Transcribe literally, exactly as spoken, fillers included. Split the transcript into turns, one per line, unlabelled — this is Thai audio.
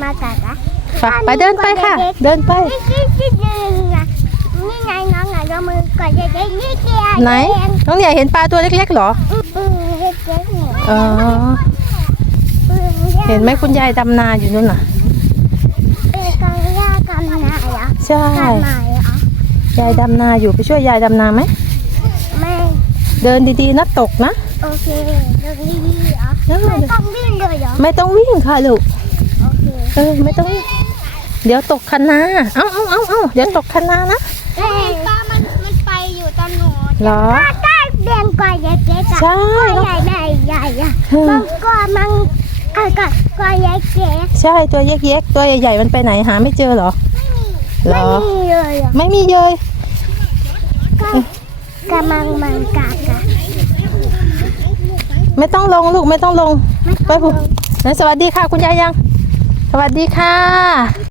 มากะกะ
ไปเดินไปค่ะเดินไป
นี่ไงน้องอ่ะยกมือก่อนจะได้นี่เกียร์
ไหนน้องเนี่ยเห็นปลาตัวเล็กๆเหรอ
อืมเล็กๆเนี่ย
อ๋อเห็นไหมคุณยายดำนาอยู่นู่นน่ะ
เออกันย่ากันนายเหรอ
ใช่
กันนายเหรอย
ายดำนาอยู่ไปช่วยยายดำนาไหม
ไม่
เดินดีๆนะตกนะ
โอเคเรื่องนี้เหรอไม่ต้องวิ่งเลยเหรอ
ไม่ต้องวิ่งค่ะลูก
โอเค
เออไม่ต้องวิ่งเดี๋ยวตกคันนาเอ้าเอ้าเอ้าเอ้าเดี๋ยวตกคันนานะ
เอ้ยป้ามันมันไปอยู่ตอนหนู
เหรอ
ได้เรียนกว่าเล็กๆ
ใช่
ใหญ่ใหญ่ใหญ่อะมันก็มันก็ก็ก็เล็กเล็ก
ใช่ตัวเย็กๆตัวใหญ่ๆมันไปไหนหาไม่เจอเหรอเหร
ไม่
อ
มีเลยอะ
ไม่มีเลย
ก็กำลังมันกากะ
ไม่ต้องลงลูกไม่ต้องลงไปผูกสวัสดีค่ะคุณยายยังสวัสดีค่ะ